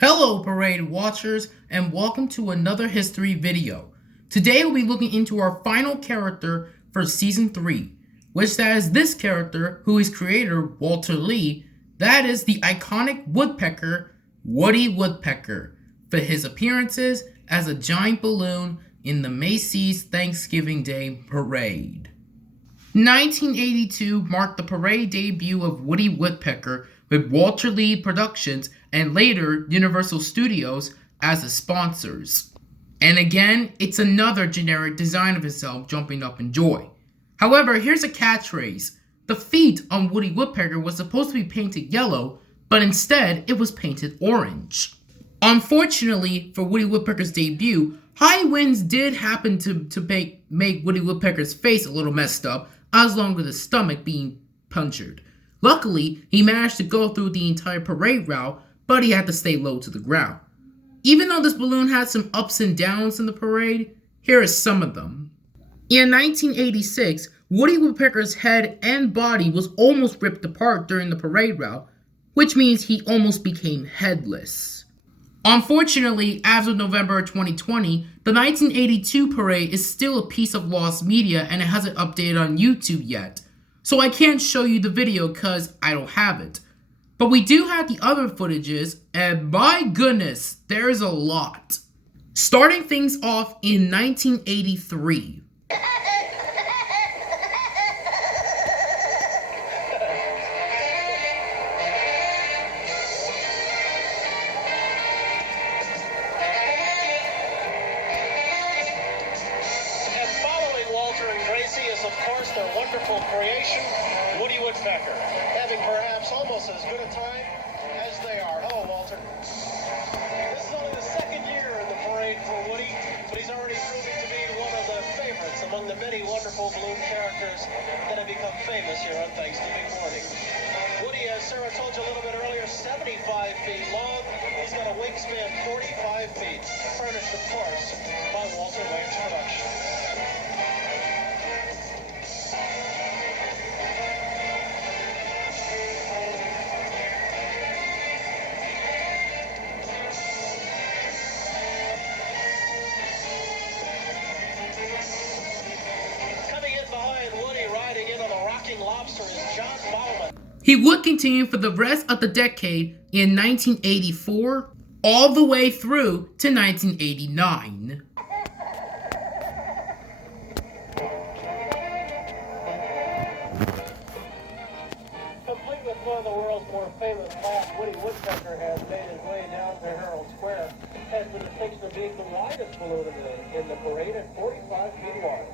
Hello parade watchers and welcome to another history video. Today we'll be looking into our final character for season 3, which that is this character who is creator Walter Lee, that is the iconic woodpecker Woody Woodpecker, for his appearances as a giant balloon in the Macy's Thanksgiving Day Parade. 1982 marked the parade debut of Woody Woodpecker with Walter Lee Productions and later Universal Studios as the sponsors. And again, it's another generic design of himself jumping up in joy. However, here's a catchphrase. The feet on Woody Woodpecker was supposed to be painted yellow, but instead it was painted orange. Unfortunately for Woody Woodpecker's debut, high winds did happen to make Woody Woodpecker's face a little messed up, as long as his stomach being punctured. Luckily, he managed to go through the entire parade route, but he had to stay low to the ground. Even though this balloon had some ups and downs in the parade, here are some of them. In 1986, Woody Woodpecker's head and body was almost ripped apart during the parade route, which means he almost became headless. Unfortunately, as of November 2020, the 1982 parade is still a piece of lost media and it hasn't updated on YouTube yet. So I can't show you the video because I don't have it. But we do have the other footages, and my goodness, there's a lot. Starting things off in 1983. Of course, their wonderful creation, Woody Woodpecker, having perhaps almost as good a time as they are. Hello, Walter. This is only the second year in the parade for Woody, but he's already proving to be one of the favorites among the many wonderful balloon characters that have become famous here on Thanksgiving morning. Woody, as Sarah told you a little bit earlier, 75 feet long. He's got a wingspan 45 feet, furnished, of course, by Walter Lance Productions. Lobster is John Bauman. He would continue for the rest of the decade in 1984, all the way through to 1989. Complete with one of the world's more famous laughs, Woody Woodpecker has made his way down to Herald Square, has the distinction of being the widest balloon in the parade at 45 feet wide.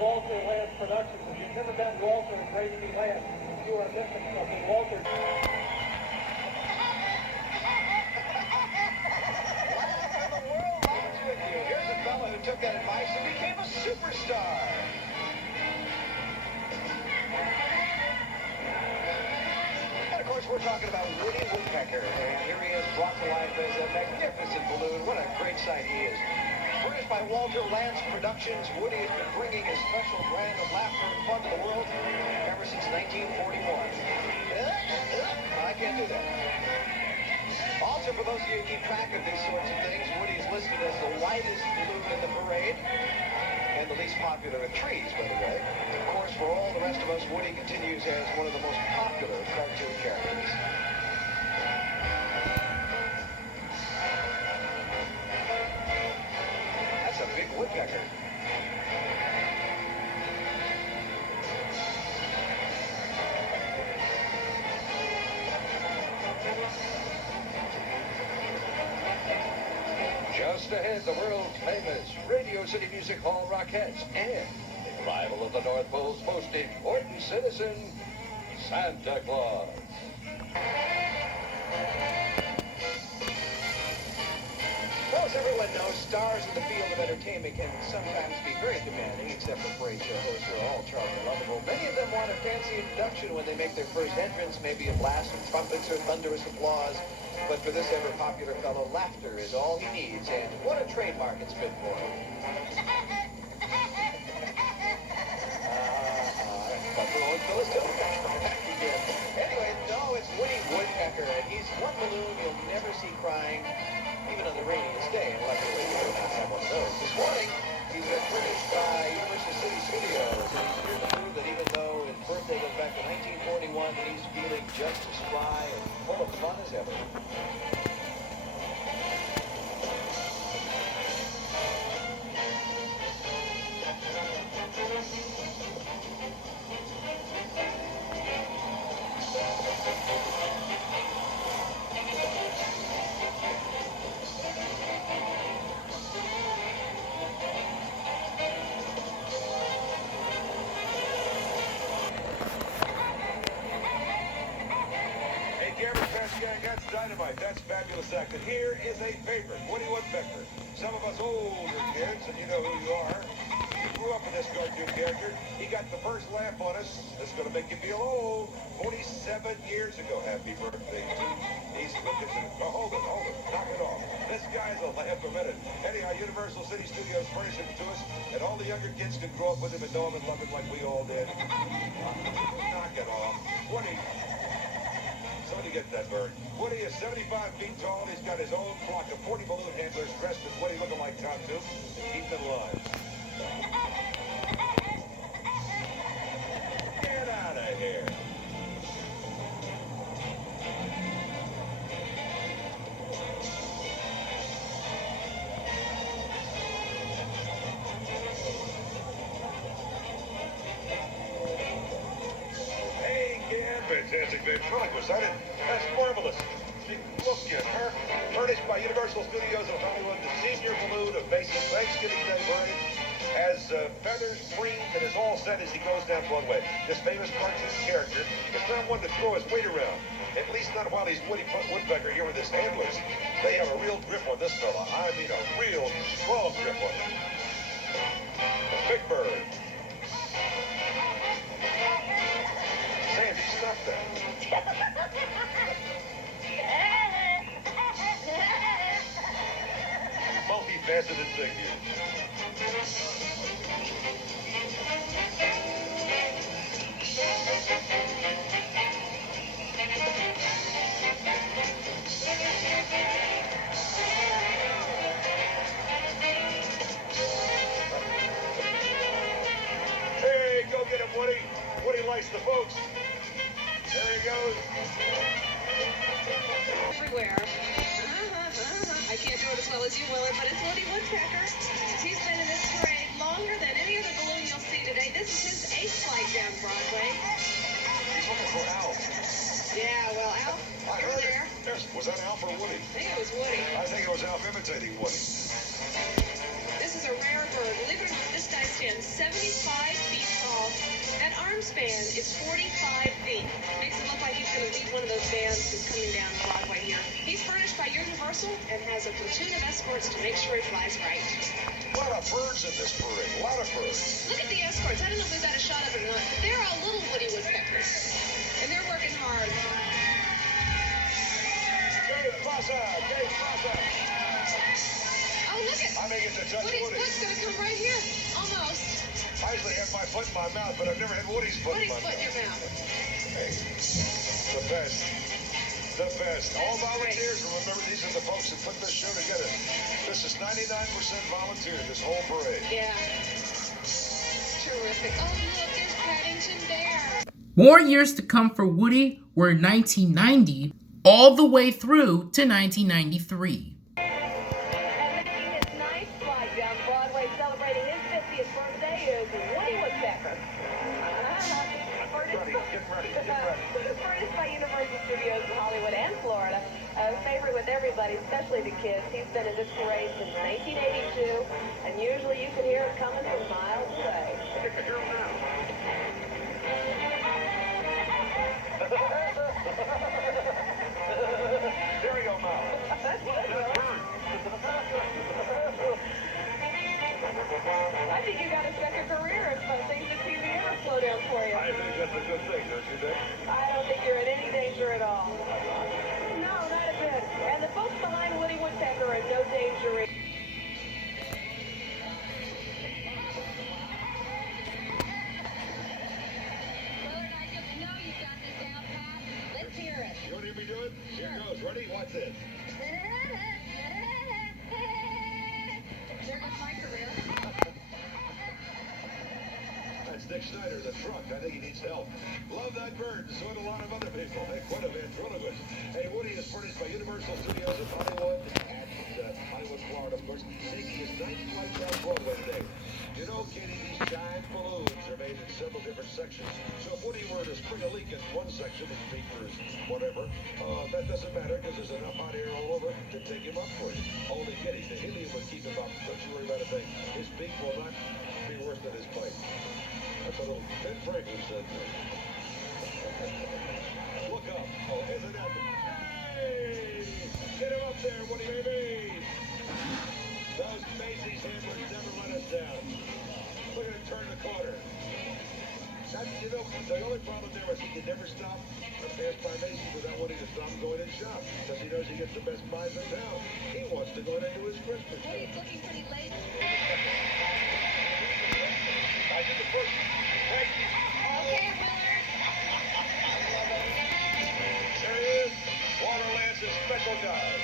Walter Lance Productions. If you've never met Walter and Gracie Lance, you are missing something. Walter. What in the world is with you? Here's a fellow who took that advice and became a superstar. And of course, we're talking about Woody Woodpecker. And here he is brought to life as a magnificent balloon. What a great sight he is. Furnished by Walter Lance Productions, Woody has been bringing his special brand of laughter and fun to the world ever since 1941. I can't do that. Also, for those of you who keep track of these sorts of things, Woody is listed as the widest balloon in the parade and the least popular in trees, by the way. Of course, for all the rest of us, Woody continues as one of the most popular cartoon characters. Big woodpecker. Just ahead, the world-famous Radio City Music Hall Rockettes and the arrival of the North Pole's most important citizen, Santa Claus. Well, as everyone knows, stars in the field of entertainment can sometimes be very demanding, except for parade show hosts who are all charming and lovable. Many of them want a fancy introduction when they make their first entrance, maybe a blast of trumpets or thunderous applause. But for this ever-popular fellow, laughter is all he needs, and what a trademark it's been for him. Buffalo and Phyllis too. Anyway, no, it's Woody Woodpecker, and he's one balloon you'll never see crying, even on the rainiest day, and luckily we do not have one of those. This morning, he's been furnished by Universal City Studios, and he's here to prove that even though his birthday goes back to 1941, he's feeling just as spry and full of fun as ever. That's dynamite. That's fabulous acting. Here is a favorite, Woody Woodpecker. Some of us older kids, and you know who you are, you grew up with this cartoon character. He got the first laugh on us. That's going to make you feel old. 47 years ago. Happy birthday to these looking. Hold it. Knock it off. This guy's a laugh a minute. Anyhow, Universal City Studios furnished him to us, and all the younger kids can grow up with him and know him and love him like we all did. Knock it off. Woody. Somebody get that bird. Woody is 75 feet tall. He's got his own flock of 40 balloon handlers dressed as Woody, looking like Tom too, and keep them alive. Get out of here. Fantastic, ventriloquist. That's marvelous. Look at her. Furnished by Universal Studios of Hollywood, the senior balloon of Macy's Thanksgiving Day parade has feathers, green, and is all set as he goes down Broadway. This famous cartoon character is not one to throw his weight around. At least not while he's Woody Woodpecker here with his handlers. They have a real grip on this fella. I mean, a real strong grip on him. The Big Bird. Sandy, stop that. Multifaceted figure. Hey, go get him, Woody. Woody likes the folks. There he goes. Everywhere. I can't do it as well as you, Willard, but it's Woody Woodpecker. He's been in this parade longer than any other balloon you'll see today. This is his 8th flight down Broadway. He's looking for Al. Yeah, well, Alf, over there. Was that Alf or Woody? I think it was Woody. I think it was Alf imitating Woody. This is a rare bird. Believe it or not, this guy stands 75 feet tall. That arm span is 45 feet. Makes it look like he's going to lead one of those bands that's coming down Broadway here. He's furnished by Universal and has a platoon of escorts to make sure he flies right. A lot of birds in this parade. A lot of birds. Look at the escorts. I don't know if we've got a shot of it or not, but they're all little Woody Woodpeckers. And they're working hard. Dave Plaza! Dave Plaza! Oh, look at I may get to touch Woody's Woody. foot's going to come right here. Almost. I usually have my foot in my mouth, but I've never had Woody's foot in Woody's my foot in mouth. your mouth. Hey, the best. The best. All volunteers, and remember, these are the folks that put this show together. This is 99% volunteer, this whole parade. Yeah. Terrific. Oh, look, there's Paddington Bear. More years to come for Woody were 1990 all the way through to 1993. And making his ninth flight down Broadway, celebrating his 50th birthday, is Woody Woodpecker. Get ready. Furnished by Universal Studios in Hollywood and Florida. a favorite with everybody, especially the kids. He's been in this parade since 1982, and usually you can hear it coming from miles away. Pick a girl now. There we go, Mal. I think you got a second career if things at TV ever slow down for you. I think that's a good thing, don't you think? I don't think you're in any danger at all. No, not a bit. And the folks behind Woody Woodpecker are in no danger. You want to hear me do it? Here goes. Ready? Watch this. That's Nick Snyder, the truck. I think he needs help. Love that bird, so do a lot of other people. Hey, quite a ventriloquist. Hey, Woody is furnished by Universal Studios in Hollywood, at Hollywood, Florida, of course, taking his ninth flight down Broadway today. You know, Katie, these giant balloons are made in several different sections. So if Woody were to spring a leak in one section, his beak or his whatever, that doesn't matter because there's enough hot air all over to take him up for you. Only Kitty, the helium would keep him up. Don't you worry about a thing. His beak will not be worse than his bite. That's a little Ben Franklin said that. Look up. Oh, isn't that the... Hey! Get him up there, Woody, baby! Those Macy's handlers never let us down. Look at him turn the corner. That's, you know, the only problem there was he could never stop a pass by Macy's without wanting to stop going and shop. Because he knows he gets the best buys in town. He wants to go into his Christmas shop. Woody's looking pretty late. I did the first. Right. Okay, Willard. There he is. Waterlands' special dive.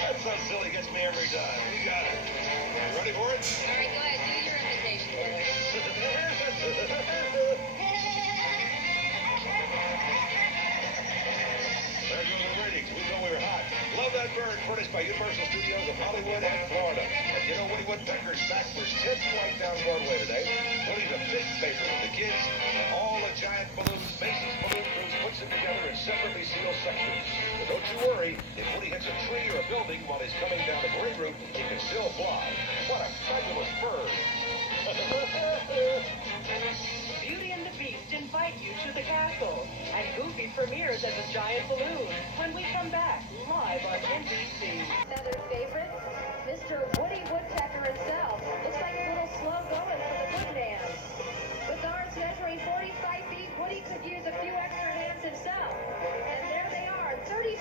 That's so silly. Gets me every time. You got it. You ready for it? All right, go ahead. Do your imitation, Willard. There goes the ratings. We know we're hot. Love that bird, furnished by Universal Studios of Hollywood and Florida. And you know, Woody Woodpecker's back for his 10th flight down Broadway today. Woody's a big favorite of the kids, and all the giant balloons, Macy's Balloon Cruise puts them together in separately sealed sections. But don't you worry, if Woody hits a tree or a building while he's coming down the green route, he can still fly. What a fabulous bird. Beauty and the Beast invite you to the castle. And Goofy premieres as a giant balloon when we come back live on NBC. Another favorite, Mr. Woody Woodpecker himself. Looks like a little slow going for the good man. With arms measuring 45 feet, Woody could use a few extra hands himself. And there they are, 35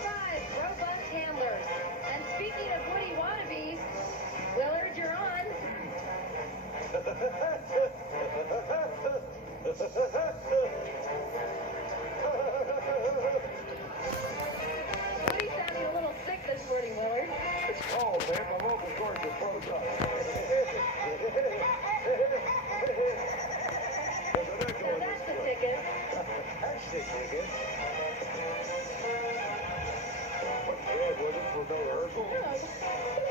robust handlers. And speaking of Woody wannabes, Willard, you're on. Woody's sounding a little sick this morning, Willard. It's cold, man. My vocal cords are froze up. So that's the ticket. That's the ticket. What bad was it for no rehearsal? No, it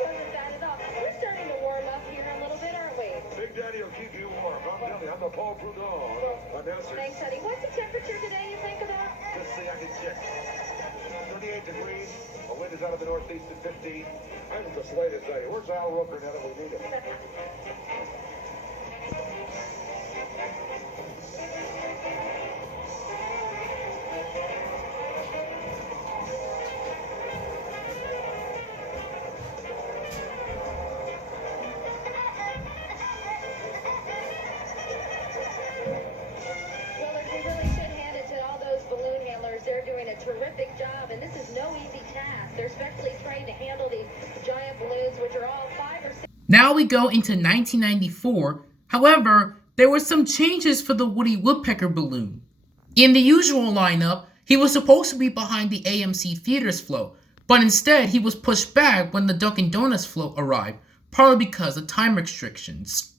wasn't bad at all. We're starting to warm up here a little bit, aren't we? Big Daddy will keep you warm. I'm telling you, I'm the Paul Prudhomme announcer. Thanks, honey. What's the temperature today, you think about? Let's see, I can check. 38 degrees. The wind is out of the northeast at 15. I'm the slightest day. Where's Al Roker now that we need him? Willard, we really should hand it to all those balloon handlers. They're doing a terrific job, and this is no easy task. They're specially trained to handle these giant balloons, which are all 5 or 6. Now we go into 1994. However, there were some changes for the Woody Woodpecker balloon. In the usual lineup, he was supposed to be behind the AMC Theaters float, but instead he was pushed back when the Dunkin' Donuts float arrived, partly because of time restrictions.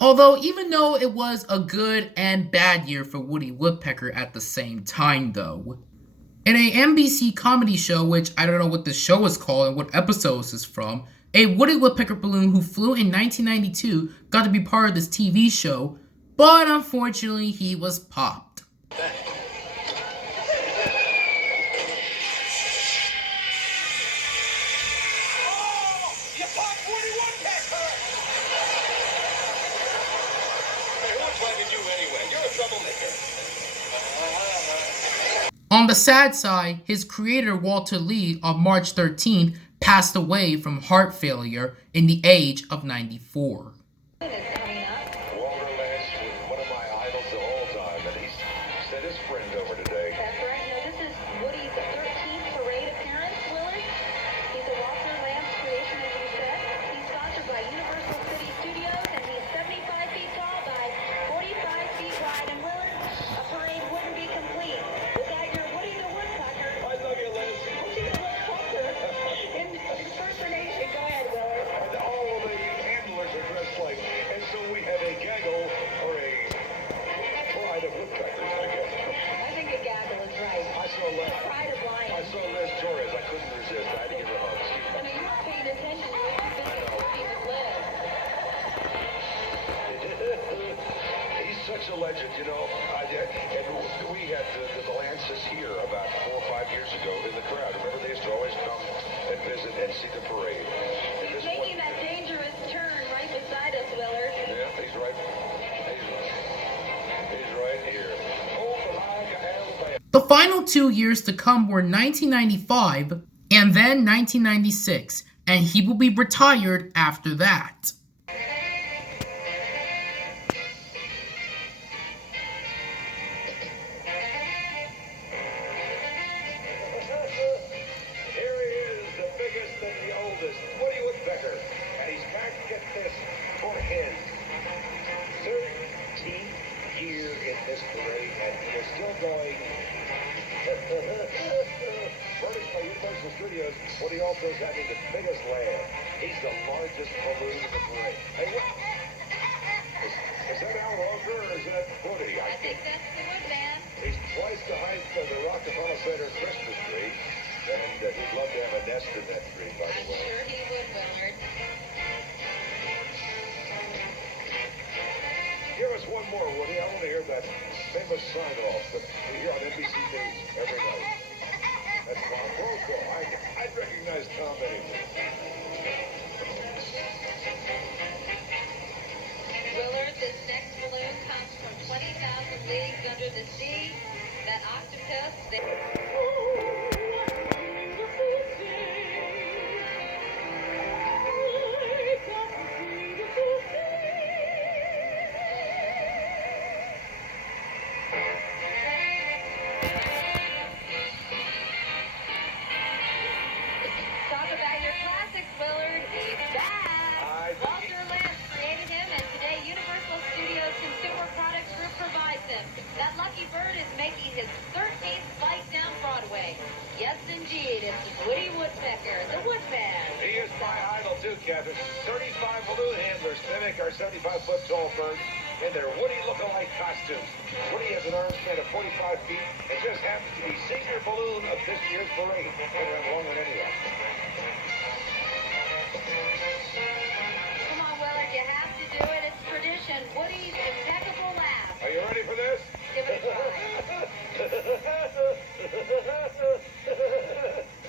Although, even though it was a good and bad year for Woody Woodpecker at the same time though. In a NBC comedy show, which I don't know what the show is called and what episodes it's from, a Woody Woodpecker balloon who flew in 1992 got to be part of this TV show, but unfortunately he was popped. You popped Woody Woodpecker! Hey, what's wrong with you anyway? You're a troublemaker. On the sad side, his creator Walter Lee on March 13th passed away from heart failure in the age of 94. Walter Lance was one of my idols the whole time, and he's sent his friend over today. That's right. Now, this is Woody's 13th parade appearance, Willard. He's a Walter Lance creation, as you said. He's sponsored by Universal City Studios, and he's 75 feet tall by 45 feet wide. And Willard, a parade wouldn't be complete without your Woody the Woodpecker. I love you, Liz. Woody the Woodpecker. In impersonation. Go ahead, Willard. And all of the handlers are dressed like, and so we have a gaggle or a pride of woodpeckers, I guess. I think a gaggle is right. I saw Liz. Pride of I lions. saw Liz Torres. I couldn't resist. I had to give her a hug. I know you weren't paying attention. You were too busy flirting with Liz. He's such a legend, you know. And we had the Lances here about 4 or 5 years ago in the crowd. Remember, they used to always come and visit and see the parade. And He's this making that dangerous turn right beside us, Willard. Yeah, he's right. He's right here. Oh, like Alabama. The final 2 years to come were 1995 and then 1996, and he will be retired after that. Here he is, the biggest and the oldest, Woody Woodpecker. And he's back, get this, for his 13th year in this parade, and he is still going. Furnished by Universal Studios, Woody also is having the biggest laugh. He's the largest balloon in the parade. Hey, what? Is that Al Roker or is that Woody? I think that's the Woodman. He's twice the height of the Rockefeller Center Christmas tree, and he'd love to have a nest in that tree, by the I'm way. sure he would, Willard. Give us one more, Woody. I want to hear that famous sign-off that we hear on NBC News every night. That's Tom Brokaw. I'd recognize Tom anyway. Willard, this next balloon comes from 20,000 leagues under the sea. That octopus. Talk about your classics, Willard. He's back. Walter Lance created him, and today Universal Studios Consumer Products Group provides him. That lucky bird is making his 13th flight down Broadway. Yes, indeed, it's Woody Woodpecker, the Woodman. He is my idol, too, Catherine. 35 balloon handlers mimic our 75-foot tall bird in their Woody look-alike costumes. Woody has an arm span of 45 feet and just happens to be senior balloon of this year's parade. Been around longer than any of us. Come on, Willard, you have to do it. It's tradition. Woody's impeccable laugh. Are you ready for this? Give it a try.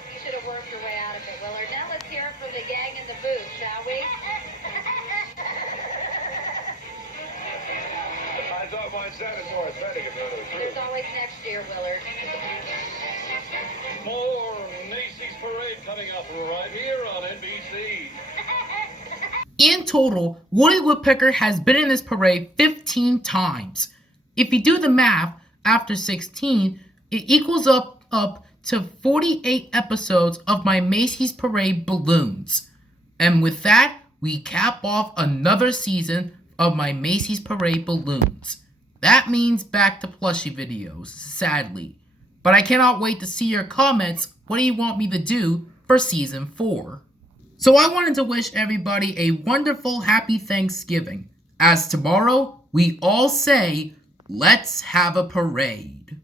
You should have worked your way out of it, Willard. Now let's hear it from the gang in the booth, shall we? I thought mine sounded more authentic, if you know the truth. There's always next year, Willard. More Macy's parade coming up right here on NBC. In total, Woody Woodpecker has been in this parade 15 times. If you do the math, after 16, it equals up to 48 episodes of my Macy's Parade balloons. And with that, we cap off another season of my Macy's Parade balloons. That means back to plushie videos, sadly. But I cannot wait to see your comments. What do you want me to do for season 4? So I wanted to wish everybody a wonderful happy Thanksgiving. As tomorrow, we all say, let's have a parade.